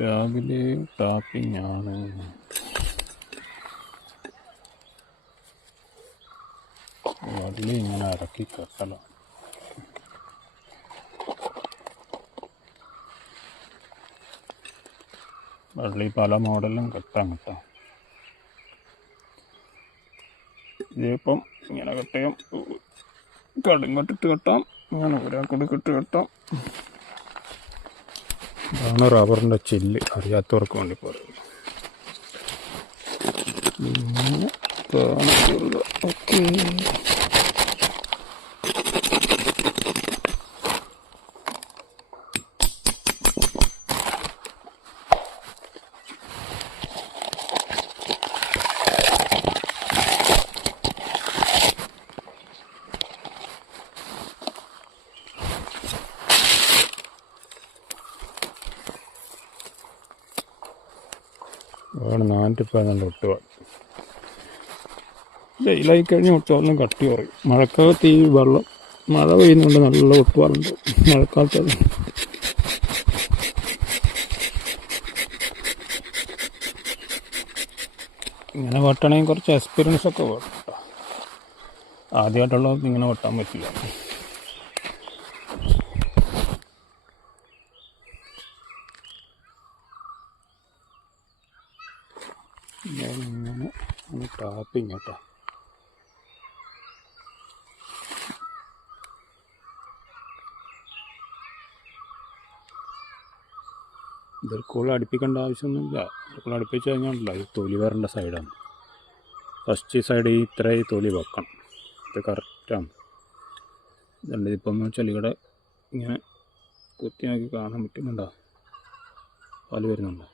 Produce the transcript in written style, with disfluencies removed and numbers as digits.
രാവിലെ ടാപ്പിംഗ് ആണ്. വള്ളി ഇങ്ങനെ ഇറക്കി കെട്ടണം. വള്ളി പല മോഡലും കെട്ടാം കേട്ടോ. ഇതിപ്പം ഇങ്ങനെ കെട്ടിയാം, കടുങ്ങോട്ടിട്ട് കെട്ടാം, ഇങ്ങനെ ഒരാൾക്കെടുക്കിട്ട് കെട്ടാം. ഇതാണ് റബ്ബറിൻ്റെ ചില്ല്, അറിയാത്തവർക്ക് വേണ്ടി പറയുന്നത്. ഇങ്ങനെ കാണിക്കുക. ഓക്കെ, അതാണ് 4 ഒട്ടുക. വെയിലായി കഴിഞ്ഞ് ഒട്ടുവാറിനും കട്ടി കുറയും. മഴക്കാലത്ത് ഈ വെള്ളം മഴ പെയ്യുന്നുണ്ട്, നല്ല ഒട്ടുവാറുണ്ട് മഴക്കാലത്ത്. ഇങ്ങനെ വെട്ടണമെങ്കിൽ കുറച്ച് എക്സ്പീരിയൻസ് ഒക്കെ വേണം കേട്ടോ. ആദ്യമായിട്ടുള്ളവർക്ക് ഇങ്ങനെ വെട്ടാൻ പറ്റില്ല. ഇങ്ങനെ ടാപ്പിങ് കേട്ടോ. ഇതൊരു അടുപ്പിക്കേണ്ട ആവശ്യമൊന്നുമില്ല. ഇതൊക്കെ അടുപ്പിച്ച് കഴിഞ്ഞാണല്ലോ ഈ തൊലി വരേണ്ട സൈഡാണ്. ഫസ്റ്റ് സൈഡ് ഈ ഇത്രയും തൊലി വെക്കണം. ഇത് കറക്റ്റാണ്. ഇതുണ്ട്, ഇപ്പം എന്ന് വെച്ചാൽ ഇവിടെ ഇങ്ങനെ കുത്തി നോക്കി കാണാൻ പറ്റുന്നുണ്ടോ, പാല് വരുന്നുണ്ടോ?